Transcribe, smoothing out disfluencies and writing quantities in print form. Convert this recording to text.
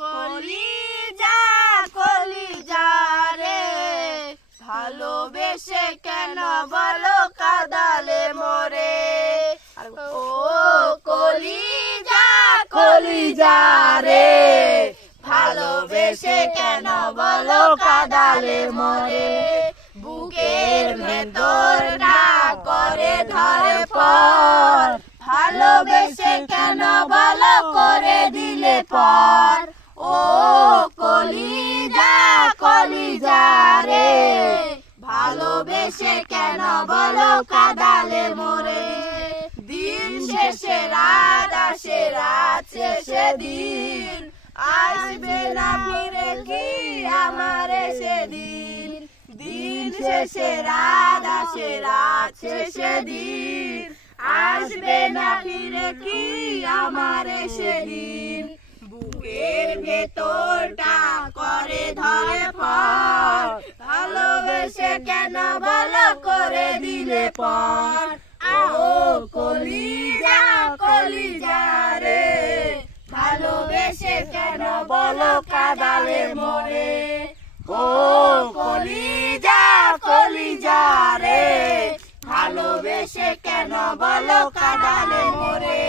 কলিজা কলিজা রে ভালোবেসে কেন বলো কাঁদালে মোরে। ও কলিজা কলিজা রে ভালোবেসে কেন বলো কাঁদালে মোরে। বুকের ভেতরটা করে ধরে পর ভালোবেসে কেন বলো করে দিলে পর। ও কলিজা কলিজা রে ভালোবেসে কেন বলো কাঁদালে মোরে। দিন শেষে রাত আসে রাত শেষে দিন আসবে না ফিরে কি আমারে সেদিন। দিন শেষে রাত আসে রাত শেষে দিন আসবে না ফিরে কি আমারে সেদিন। বুকের ভেতরটা করে ধরে পর ভালোবেসে কেন বলো করে দিলে পর। ও কলিজা কলিজা রে ভালোবেসে কেন বলো কাঁদালে মোরে। ও কলিজা কলিজা রে ভালোবেসে কেন বলো কাঁদালে মোরে।